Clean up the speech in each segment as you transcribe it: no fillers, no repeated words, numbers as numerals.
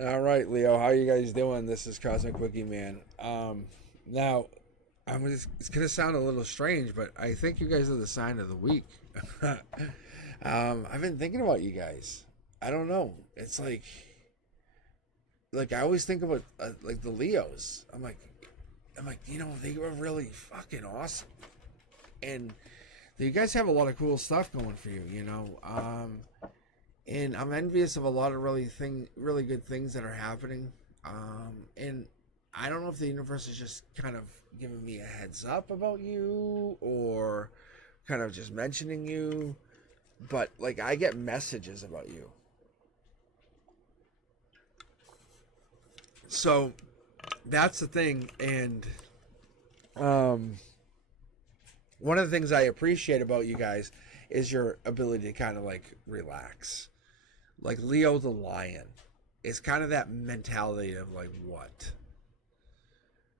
All right, Leo, how you guys doing? This is Cosmic Boogeyman. Now, it's gonna sound a little strange, but I think you guys are the sign of the week. I've been thinking about you guys. I don't know. It's like I always think about like the Leos. I'm like, they were really fucking awesome, and you guys have a lot of cool stuff going for you. And I'm envious of a lot of really good things that are happening. And I don't know if the universe is just kind of giving me a heads up about you, or kind of just mentioning you, but like I get messages about you. So that's the thing, and um, one of the things I appreciate about you guys is your ability to kind of like relax. Like Leo the lion, it's kind of that mentality of like, what?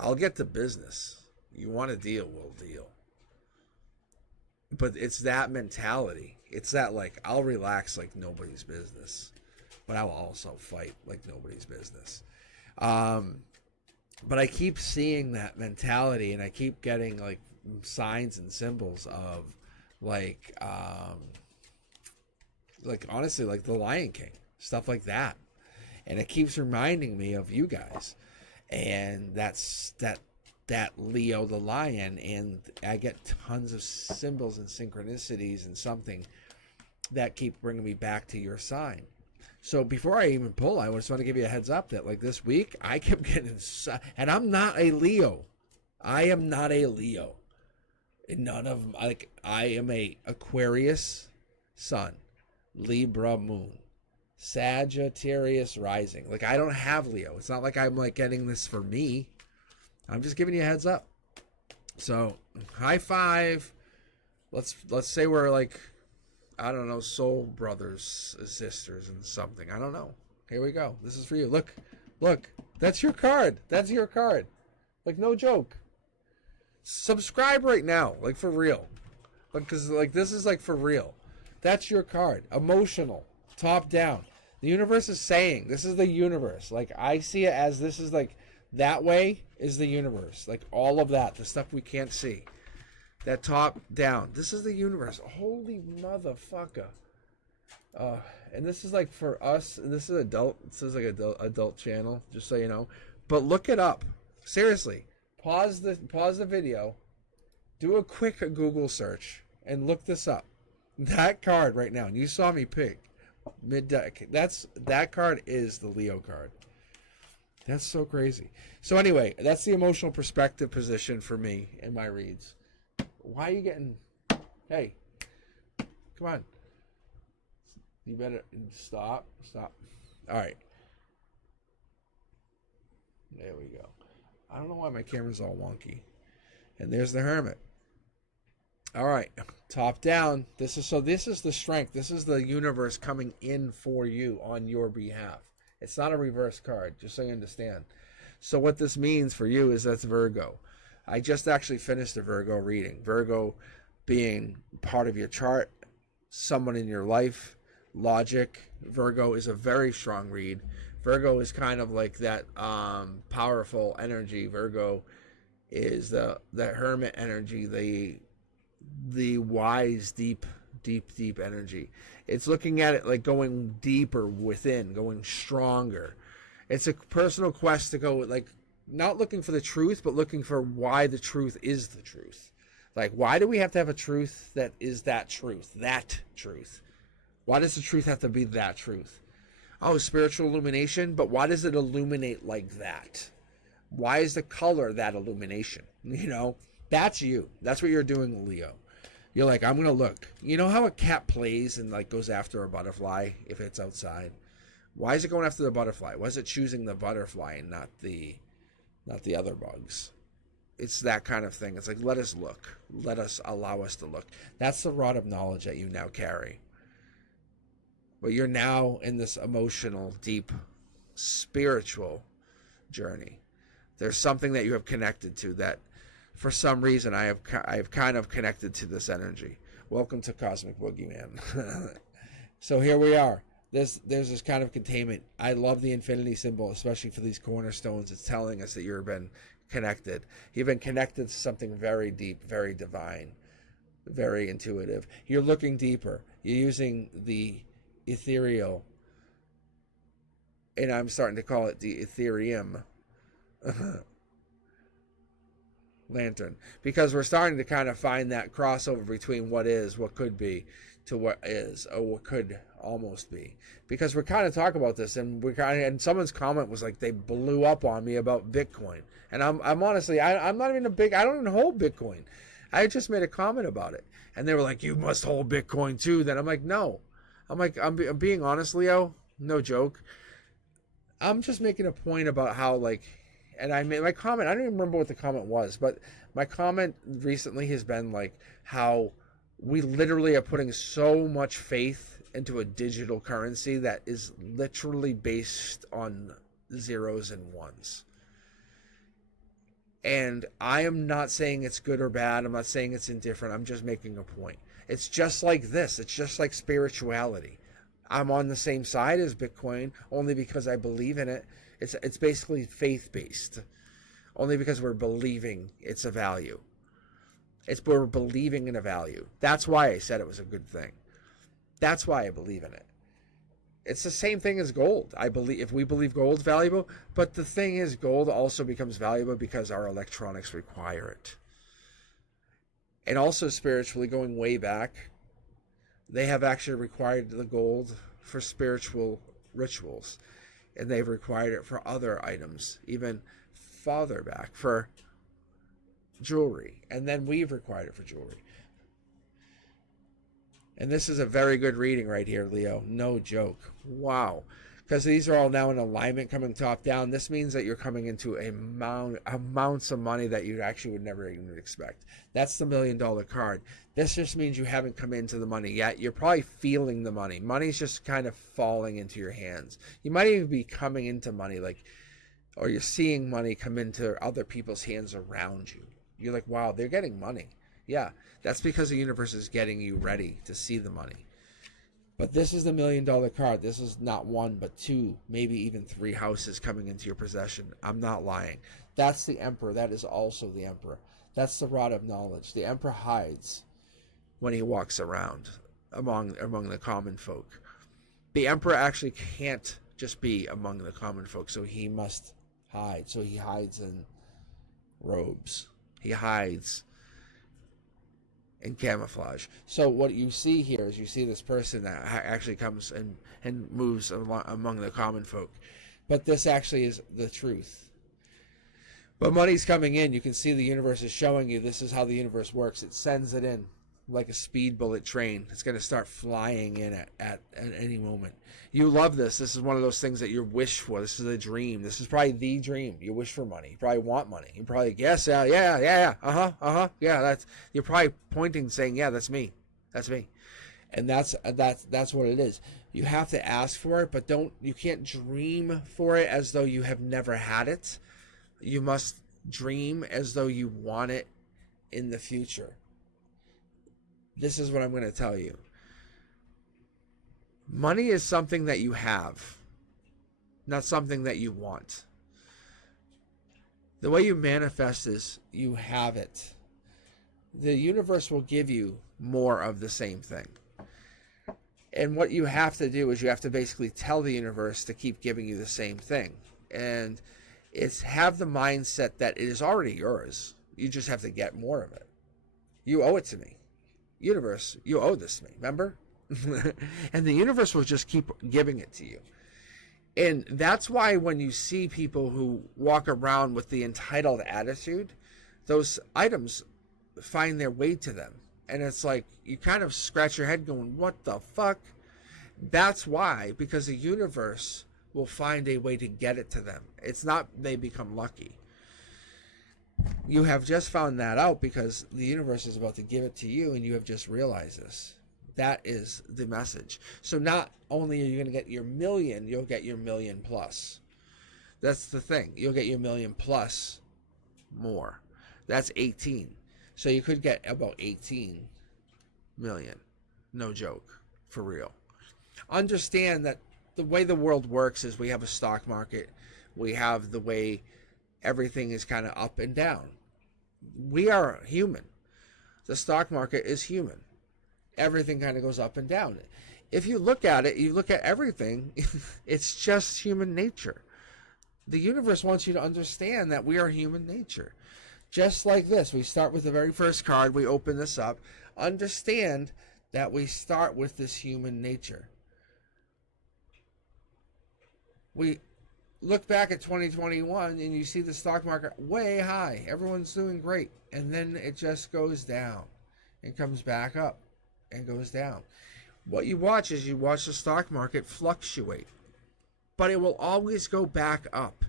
I'll get to business. You want to deal, we'll deal. But it's that mentality. It's that like, I'll relax like nobody's business, but I'll also fight like nobody's business. Um, but I keep seeing that mentality, and I keep getting like signs and symbols of like like honestly like the Lion King, stuff like that, and it keeps reminding me of you guys, and that Leo the lion, and I get tons of symbols and synchronicities and something that keep bringing me back to your sign. So before I even pull, I just want to give you a heads up that like this week I kept getting, and I'm not a Leo. I am not a Leo. None of like I am a Aquarius sun, Libra moon, Sagittarius rising. Like I don't have Leo. It's not like I'm like getting this for me. I'm just giving you a heads up. So high five. Let's say we're like, I don't know, soul brothers, sisters, and something. I don't know. Here we go. This is for you. Look. That's your card. That's your card. Like no joke. Subscribe right now, like for real. Because like this is like for real. That's your card. Emotional, top down. The universe is saying, this is the universe. Like I see it as this is like, that way is the universe. Like all of that, the stuff we can't see. That top down. This is the universe. Holy motherfucker. And this is like for us. This is adult. This is like adult channel. Just so you know. But look it up. Seriously. Pause the video. Do a quick Google search and look this up. That card right now. And you saw me pick mid deck. That card is the Leo card. That's so crazy. So anyway, that's the emotional perspective position for me in my reads. Why are you getting... Hey, come on. You better stop. All right. There we go. I don't know why my camera's all wonky. And there's the Hermit. All right, top down. This is the strength. This is the universe coming in for you on your behalf. It's not a reverse card, just so you understand. So what this means for you is that's Virgo. I just actually finished a Virgo reading. Virgo being part of your chart, someone in your life, logic. Virgo is a very strong read. Virgo is kind of like that powerful energy. Virgo is the hermit energy, the wise, deep energy. It's looking at it like going deeper within, going stronger. It's a personal quest to go like not looking for the truth, but looking for why the truth is the truth. Like, why do we have to have a truth that is that truth? That truth. Why does the truth have to be that truth? Oh, spiritual illumination, but why does it illuminate like that? Why is the color that illumination? That's you. That's what you're doing, Leo. You're like, I'm gonna look. You know how a cat plays and like goes after a butterfly if it's outside? Why is it going after the butterfly? Why is it choosing the butterfly and not the other bugs? It's that kind of thing. It's like, let us look. Allow us to look. That's the rod of knowledge that you now carry. But you're now in this emotional, deep, spiritual journey. There's something that you have connected to that, for some reason, I have kind of connected to this energy. Welcome to Cosmic Boogeyman. So here we are. there's this kind of containment. I love the infinity symbol, especially for these cornerstones. It's telling us that you've been connected. You've been connected to something very deep, very divine, very intuitive. You're looking deeper. You're using the ethereal, and I'm starting to call it the ethereum lantern, because we're starting to kind of find that crossover between what is, what could be, to what is, or what could almost be. Because we're kind of talking about this, and and someone's comment was like they blew up on me about Bitcoin, and I'm honestly, I'm not even I don't even hold Bitcoin. I just made a comment about it, and they were like, you must hold Bitcoin too. Then I'm like, no. I'm being honest, Leo, no joke. I'm just making a point about how, like, and I made my comment, I don't even remember what the comment was, but my comment recently has been like how we literally are putting so much faith into a digital currency that is literally based on zeros and ones. And I am not saying it's good or bad. I'm not saying it's indifferent. I'm just making a point. It's just like this. It's just like spirituality. I'm on the same side as Bitcoin only because I believe in it. It's basically faith-based, only because we're believing it's a value. We're believing in a value. That's why I said it was a good thing. That's why I believe in it. It's the same thing as gold. I believe, if we believe gold's valuable, but the thing is, gold also becomes valuable because our electronics require it. And also spiritually, going way back, they have actually required the gold for spiritual rituals. And they've required it for other items, even farther back, for jewelry. And then we've required it for jewelry. And this is a very good reading right here, Leo. No joke. Wow. Because these are all now in alignment, coming top down. This means that you're coming into amounts of money that you actually would never even expect. That's the $1 million card. This just means you haven't come into the money yet. You're probably feeling the money. Money's just kind of falling into your hands. You might even be coming into money, like, or you're seeing money come into other people's hands around you. You're like, wow, they're getting money. Yeah, that's because the universe is getting you ready to see the money. But this is the $1 million card. This is not one, but two, maybe even three houses coming into your possession. I'm not lying. That's the Emperor. That is also the Emperor. That's the rod of knowledge. The Emperor hides when he walks around among the common folk. The Emperor actually can't just be among the common folk, so he must hide. So he hides in robes. He hides in camouflage. So what you see here is you see this person that actually comes and moves among the common folk. But this actually is the truth. But money's coming in. You can see the universe is showing you this is how the universe works. It sends it in like a speed bullet train. It's going to start flying in at any moment. You love this. This is one of those things that you wish for. This is a dream. This is probably the dream. You wish for money. You probably want money. You probably guess, yeah, yeah. You're probably pointing, saying, yeah, that's me. That's me. And that's what it is. You have to ask for it, but you can't dream for it as though you have never had it. You must dream as though you want it in the future. This is what I'm going to tell you. Money is something that you have, not something that you want. The way you manifest is you have it. The universe will give you more of the same thing. And what you have to do is you have to basically tell the universe to keep giving you the same thing. And it's have the mindset that it is already yours. You just have to get more of it. You owe it to me. Universe, you owe this to me, remember? And the universe will just keep giving it to you. And that's why when you see people who walk around with the entitled attitude, those items find their way to them. And it's like, you kind of scratch your head going, what the fuck? That's why, because the universe will find a way to get it to them. It's not they become lucky. You have just found that out because the universe is about to give it to you, and you have just realized this. That is the message. So not only are you going to get your million, you'll get your million plus. That's the thing. You'll get your million plus more. That's 18. So you could get about 18 million. No joke. For real. Understand that the way the world works is we have a stock market, we have the way everything is kind of up and down. We are human. The stock market is human. Everything kind of goes up and down. If you look at it, you look at everything, it's just human nature. The universe wants you to understand that we are human nature. Just like this, we start with the very first card, we open this up. Understand that we start with this human nature. We look back at 2021 and you see the stock market way high. Everyone's doing great. And then it just goes down and comes back up and goes down. What you watch is you watch the stock market fluctuate. But it will always go back up.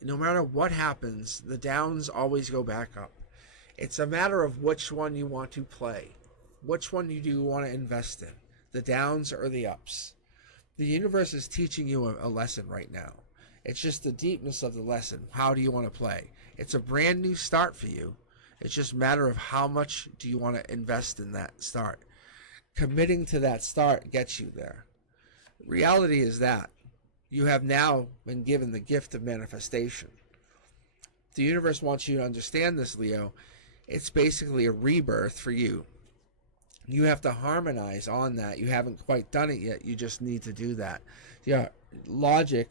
No matter what happens, the downs always go back up. It's a matter of which one you want to play. Which one do you want to invest in? The downs or the ups? The universe is teaching you a lesson right now. It's just the deepness of the lesson. How do you want to play? It's a brand new start for you. It's just a matter of how much do you want to invest in that start. Committing to that start gets you there. Reality is that you have now been given the gift of manifestation. The universe wants you to understand this, Leo. It's basically a rebirth for you. You have to harmonize on that. You haven't quite done it yet. You just need to do that. Yeah, logic,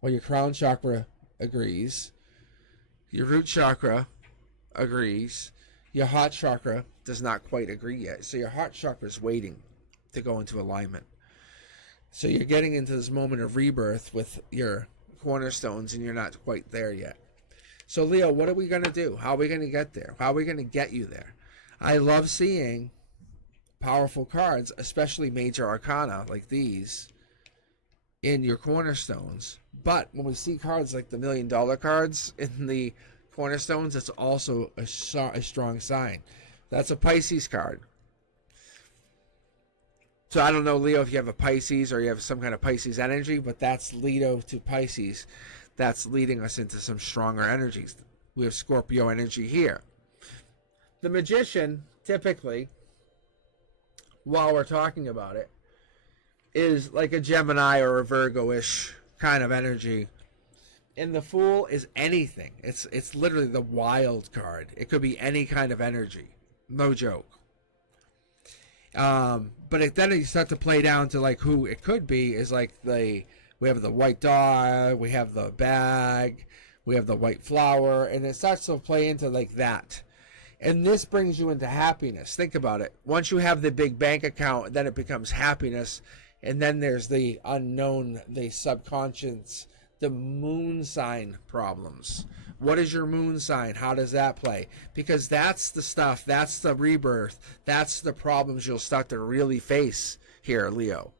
well, your crown chakra agrees. Your root chakra agrees. Your heart chakra does not quite agree yet. So your heart chakra is waiting to go into alignment. So you're getting into this moment of rebirth with your cornerstones and you're not quite there yet. So Leo, what are we going to do? How are we going to get there? How are we going to get you there? I love seeing powerful cards, especially major arcana like these, in your cornerstones. But when we see cards like the $1 million cards in the cornerstones, it's also a strong sign. That's a Pisces card. So I don't know, Leo, if you have a Pisces or you have some kind of Pisces energy, but that's Leo to Pisces. That's leading us into some stronger energies. We have Scorpio energy here. The Magician, typically, while we're talking about it, is like a Gemini or a Virgo-ish kind of energy. And the Fool is anything. It's literally the wild card. It could be any kind of energy. No joke. But then you start to play down to like who it could be is like we have the white dog, we have the bag, we have the white flower, and it starts to play into like that. And this brings you into happiness. Think about it. Once you have the big bank account, then it becomes happiness. And then there's the unknown, the subconscious, the moon sign problems. What is your moon sign? How does that play? Because that's the stuff, that's the rebirth, that's the problems you'll start to really face here, Leo.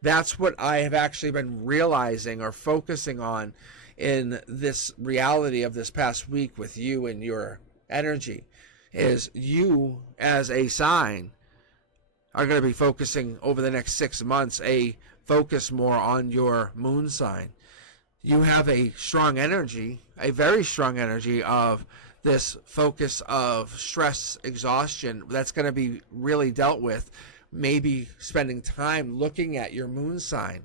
That's what I have actually been realizing or focusing on in this reality of this past week with you and your energy, is you as a sign are going to be focusing over the next 6 months, focus more on your moon sign. You have a strong energy, a very strong energy of this focus of stress, exhaustion that's going to be really dealt with. Maybe spending time looking at your moon sign.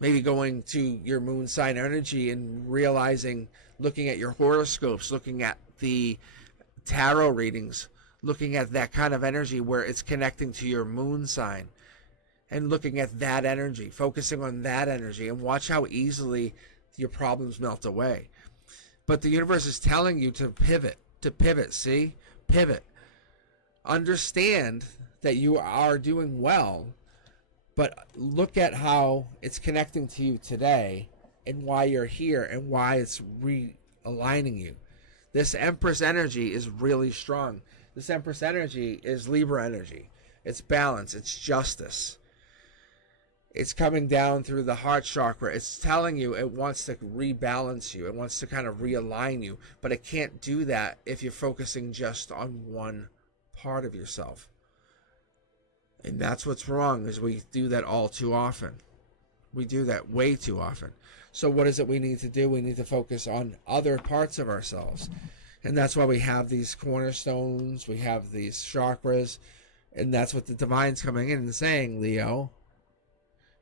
Maybe going to your moon sign energy and realizing, looking at your horoscopes, looking at the tarot readings, looking at that kind of energy where it's connecting to your moon sign. And looking at that energy, focusing on that energy, and watch how easily your problems melt away. But the universe is telling you to pivot, see? Pivot. Understand that you are doing well, but look at how it's connecting to you today and why you're here and why it's realigning you. This Empress energy is really strong. This Empress energy is Libra energy. It's balance. It's justice. It's coming down through the heart chakra. It's telling you it wants to rebalance you. It wants to kind of realign you. But it can't do that if you're focusing just on one part of yourself. And that's what's wrong, is we do that all too often. We do that way too often. So what is it we need to do? We need to focus on other parts of ourselves. And that's why we have these cornerstones. We have these chakras. And that's what the divine's coming in and saying, Leo.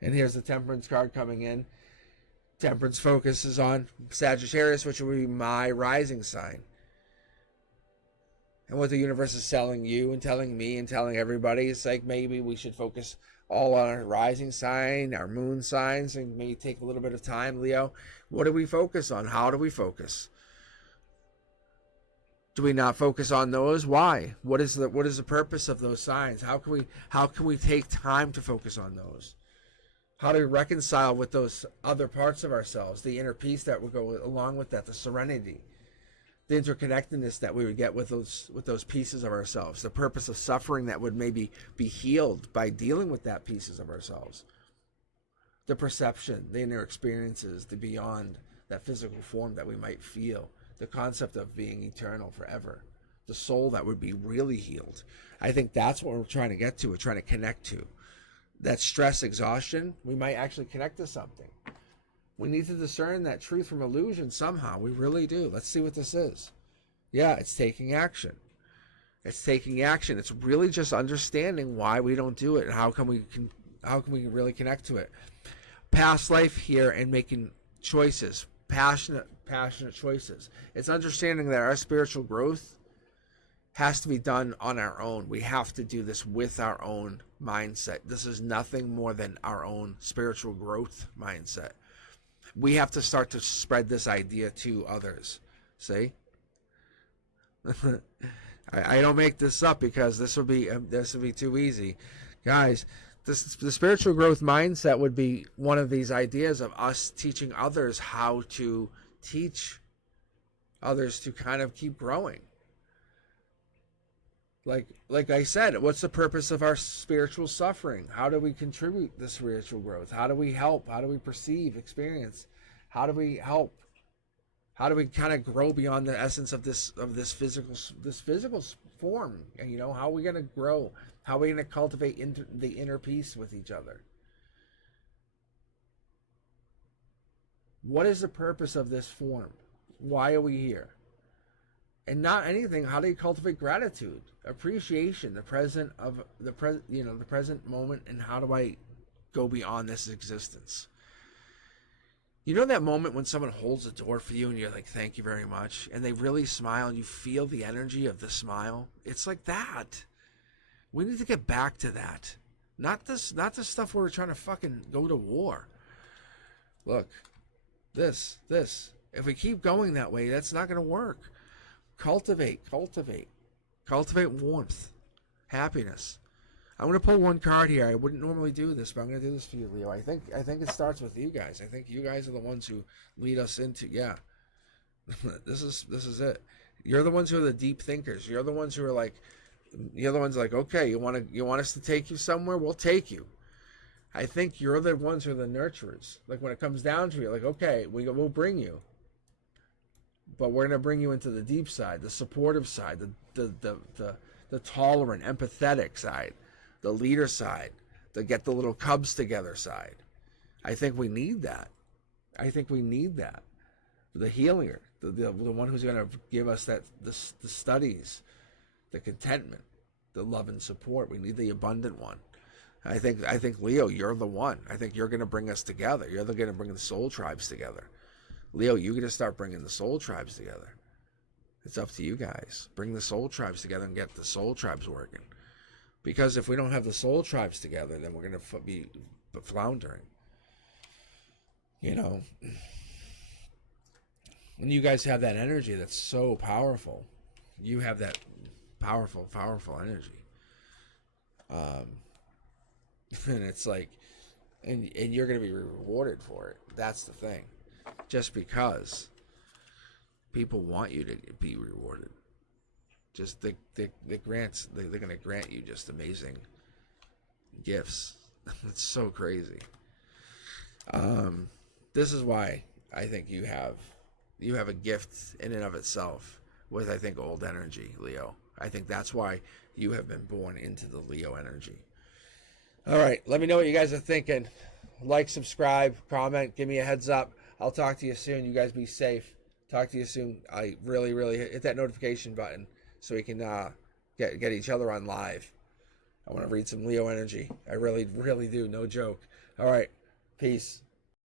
And here's the temperance card coming in. Temperance focuses on Sagittarius, which will be my rising sign. And what the universe is telling you and telling me and telling everybody is like, maybe we should focus all on our rising sign, our moon signs, and maybe take a little bit of time, Leo. What do we focus on? How do we focus? Do we not focus on those? Why? What is the purpose of those signs? How can we take time to focus on those? How do we reconcile with those other parts of ourselves, the inner peace that would go along with that, the serenity, the interconnectedness that we would get with those pieces of ourselves, the purpose of suffering that would maybe be healed by dealing with that pieces of ourselves, the perception, the inner experiences, the beyond that physical form that we might feel, the concept of being eternal forever, the soul that would be really healed. I think that's what we're trying to get to. We're trying to connect to that stress, exhaustion. We might actually connect to something. We need to discern that truth from illusion somehow. We really do. Let's see what this is. Yeah, it's taking action. It's taking action. It's really just understanding why we don't do it and how can we really connect to it. Past life here and making choices, passionate choices. It's understanding that our spiritual growth has to be done on our own. We have to do this with our own mindset. This is nothing more than our own spiritual growth mindset. We have to start to spread this idea to others. See? I don't make this up because this would be too easy. Guys, the spiritual growth mindset would be one of these ideas of us teaching others how to teach others to kind of keep growing. Like I said, what's the purpose of our spiritual suffering? How do we contribute to spiritual growth? How do we help? How do we perceive, experience? How do we help? How do we kind of grow beyond the essence of this physical form? And how are we going to grow? How are we going to cultivate the inner peace with each other? What is the purpose of this form? Why are we here? And not anything. How do you cultivate gratitude, appreciation, the present moment, and how do I go beyond this existence? You know that moment when someone holds a door for you and you're like, "Thank you very much," and they really smile and you feel the energy of the smile? It's like that. We need to get back to that. Not the stuff where we're trying to fucking go to war. Look, this. If we keep going that way, that's not going to work. Cultivate warmth, happiness. I'm going to pull one card here. I wouldn't normally do this, but I'm going to do this for you, Leo. I think it starts with you guys. I think you guys are the ones who lead us into, yeah. This is it. You're the ones who are the deep thinkers. You're the ones who are like, okay, you want us to take you somewhere? We'll take you. I think you're the ones who are the nurturers. Like when it comes down to it, like, okay, we'll bring you. But we're going to bring you into the deep side, the supportive side, the tolerant, empathetic side, the leader side, the get the little cubs together side. I think we need that. The healer, the one who's going to give us the studies, the contentment, the love and support. We need the abundant one. I think Leo, you're the one. I think you're going to bring us together. You're going to bring the soul tribes together. Leo, you're going to start bringing the soul tribes together. It's up to you guys. Bring the soul tribes together and get the soul tribes working. Because if we don't have the soul tribes together, then we're going to be floundering. When you guys have that energy that's so powerful, you have that powerful energy. And it's like, and you're going to be rewarded for it. That's the thing. Just because people want you to be rewarded. Just the grants, they're going to grant you just amazing gifts. It's so crazy. This is why I think you have a gift in and of itself with, I think, old energy, Leo. I think that's why you have been born into the Leo energy. All right, let me know what you guys are thinking. Like, subscribe, comment, give me a heads up. I'll talk to you soon. You guys be safe. Talk to you soon. I really hit that notification button so we can get each other on live. I want to read some Leo energy. I really, really do. No joke. All right. Peace.